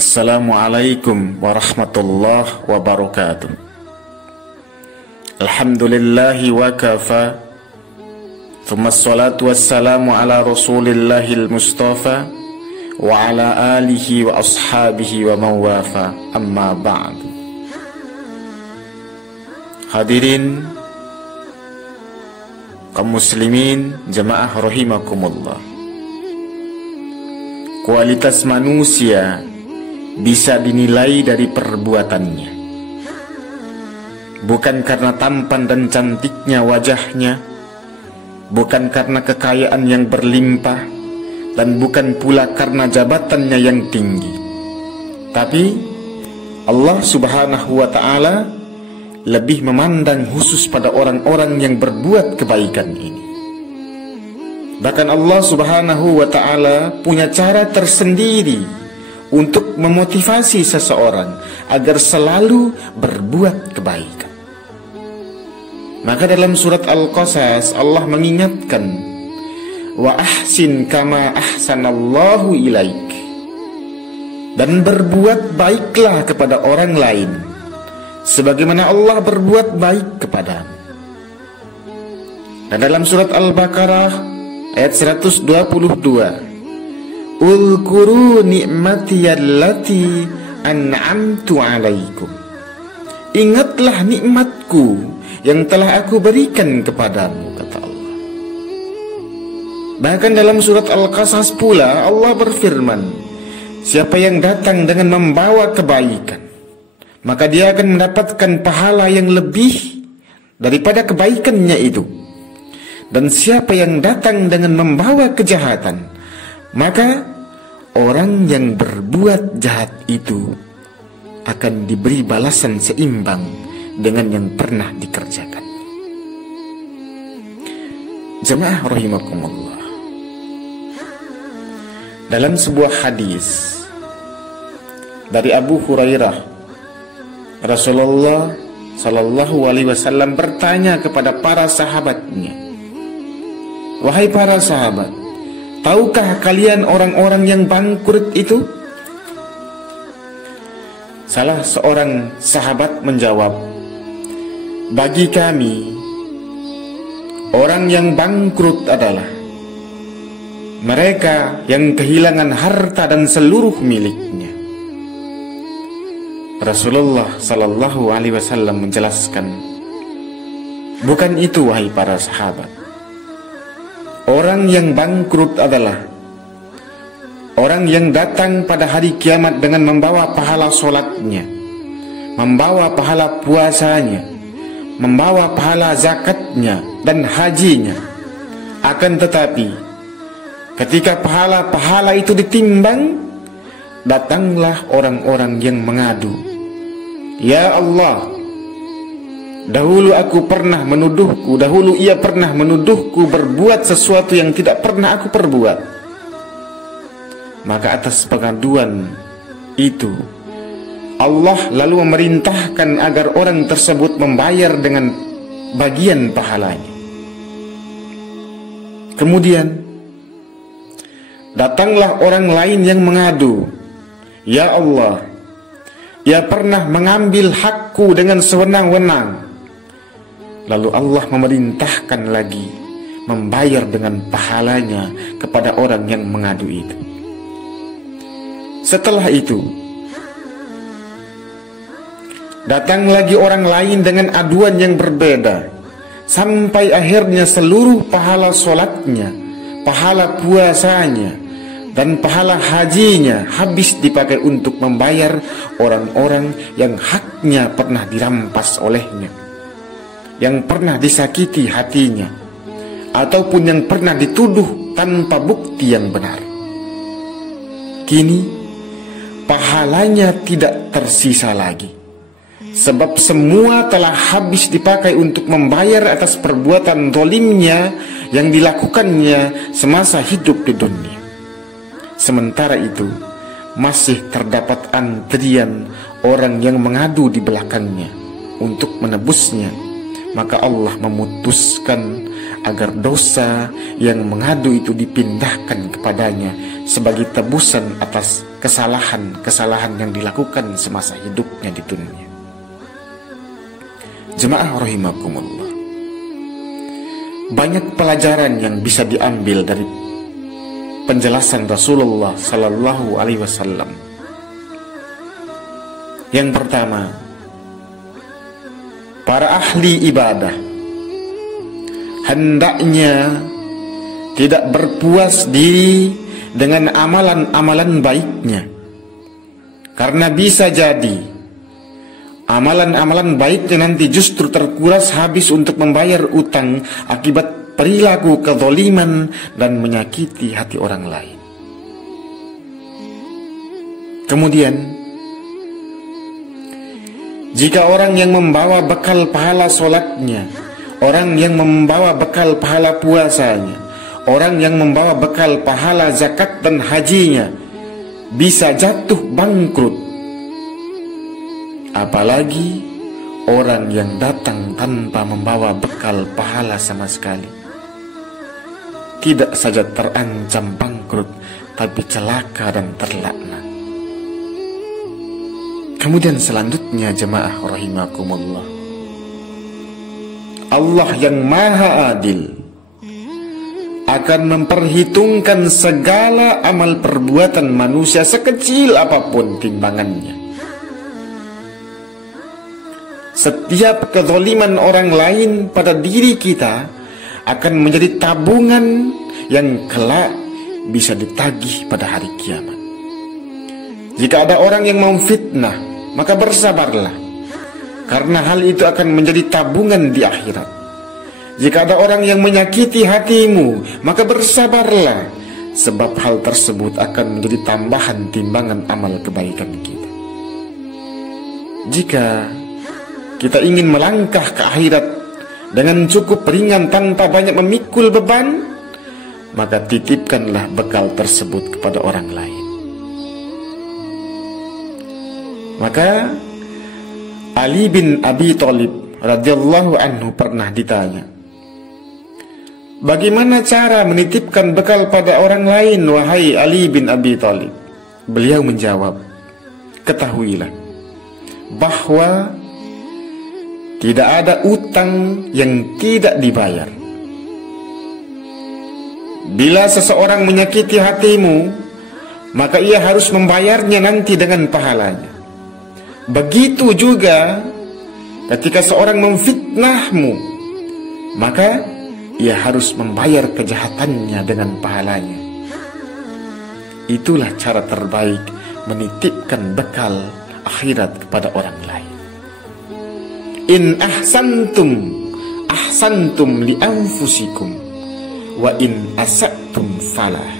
Assalamualaikum warahmatullahi wabarakatuh. Alhamdulillahi wa kafa, thumma assalatu wassalamu ala rasulillahil mustafa wa ala alihi wa ashabihi wa mawafa, amma ba'du. Hadirin kaum muslimin jamaah rahimakumullah. Kualitas manusia bisa dinilai dari perbuatannya, bukan karena tampan dan cantiknya wajahnya, bukan karena kekayaan yang berlimpah, dan bukan pula karena jabatannya yang tinggi. Tapi Allah subhanahu wa ta'ala lebih memandang khusus pada orang-orang yang berbuat kebaikan ini. Bahkan Allah subhanahu wa ta'ala punya cara tersendiri untuk memotivasi seseorang agar selalu berbuat kebaikan. Maka dalam surat Al-Qasas Allah mengingatkan, wa ahsin kama ahsanallahu ilaik, dan berbuat baiklah kepada orang lain sebagaimana Allah berbuat baik kepadamu. Dan dalam surat Al-Baqarah ayat 122, Ulkuru ni'matiyallati an'amtu alaikum, ingatlah nikmatku yang telah aku berikan kepadamu, kata Allah. Bahkan dalam surat Al-Qasas pula Allah berfirman, siapa yang datang dengan membawa kebaikan, maka dia akan mendapatkan pahala yang lebih daripada kebaikannya itu. Dan siapa yang datang dengan membawa kejahatan, maka orang yang berbuat jahat itu akan diberi balasan seimbang dengan yang pernah dikerjakan. Jemaah rahimakumullah, dalam sebuah hadis dari Abu Hurairah, Rasulullah sallallahu alaihi wasallam bertanya kepada para sahabatnya, wahai para sahabat, tahukah kalian orang-orang yang bangkrut itu? Salah seorang sahabat menjawab, bagi kami orang yang bangkrut adalah mereka yang kehilangan harta dan seluruh miliknya. Rasulullah sallallahu alaihi wasallam menjelaskan, bukan itu wahai para sahabat. Orang yang bangkrut adalah orang yang datang pada hari kiamat dengan membawa pahala sholatnya, membawa pahala puasanya, membawa pahala zakatnya dan hajinya. Akan tetapi ketika pahala-pahala itu ditimbang, datanglah orang-orang yang mengadu, ya Allah, dahulu ia pernah menuduhku berbuat sesuatu yang tidak pernah aku perbuat. Maka atas pengaduan itu Allah lalu memerintahkan agar orang tersebut membayar dengan bagian pahalanya. Kemudian datanglah orang lain yang mengadu, ya Allah, ia pernah mengambil hakku dengan sewenang-wenang. Lalu Allah memerintahkan lagi membayar dengan pahalanya kepada orang yang mengadu itu. Setelah itu datang lagi orang lain dengan aduan yang berbeda, sampai akhirnya seluruh pahala sholatnya, pahala puasanya, dan pahala hajinya habis dipakai untuk membayar orang-orang yang haknya pernah dirampas olehnya, yang pernah disakiti hatinya, ataupun yang pernah dituduh tanpa bukti yang benar. Kini pahalanya tidak tersisa lagi, sebab semua telah habis dipakai untuk membayar atas perbuatan zalimnya yang dilakukannya semasa hidup di dunia. Sementara itu masih terdapat antrian orang yang mengadu di belakangnya untuk menebusnya. Maka Allah memutuskan agar dosa yang mengadu itu dipindahkan kepadanya sebagai tebusan atas kesalahan-kesalahan yang dilakukan semasa hidupnya di dunia. Jemaah rahimakumullah, banyak pelajaran yang bisa diambil dari penjelasan Rasulullah sallallahu alaihi wasallam. Yang pertama, para ahli ibadah hendaknya tidak berpuas diri dengan amalan-amalan baiknya, karena bisa jadi amalan-amalan baiknya nanti justru terkuras habis untuk membayar utang akibat perilaku kezaliman dan menyakiti hati orang lain. Kemudian, jika orang yang membawa bekal pahala solatnya, orang yang membawa bekal pahala puasanya, orang yang membawa bekal pahala zakat dan hajinya bisa jatuh bangkrut, apalagi orang yang datang tanpa membawa bekal pahala sama sekali, tidak saja terancam bangkrut, tapi celaka dan terlaknat. Kemudian selanjutnya jemaah rahimakumullah, Allah yang maha adil akan memperhitungkan segala amal perbuatan manusia sekecil apapun timbangannya. Setiap kezaliman orang lain pada diri kita akan menjadi tabungan yang kelak bisa ditagih pada hari kiamat. Jika ada orang yang memfitnah, maka bersabarlah, karena hal itu akan menjadi tabungan di akhirat. Jika ada orang yang menyakiti hatimu, maka bersabarlah, sebab hal tersebut akan menjadi tambahan timbangan amal kebaikan kita. Jika kita ingin melangkah ke akhirat dengan cukup ringan tanpa banyak memikul beban, maka titipkanlah bekal tersebut kepada orang lain. Maka Ali bin Abi Thalib radhiyallahu anhu pernah ditanya, bagaimana cara menitipkan bekal pada orang lain, wahai Ali bin Abi Thalib? Beliau menjawab, ketahuilah bahwa tidak ada utang yang tidak dibayar. Bila seseorang menyakiti hatimu, maka ia harus membayarnya nanti dengan pahalanya. Begitu juga ketika seorang memfitnahmu, maka ia harus membayar kejahatannya dengan pahalanya. Itulah cara terbaik menitipkan bekal akhirat kepada orang lain. In ahsantum ahsantum li anfusikum wa in asa'tum falah.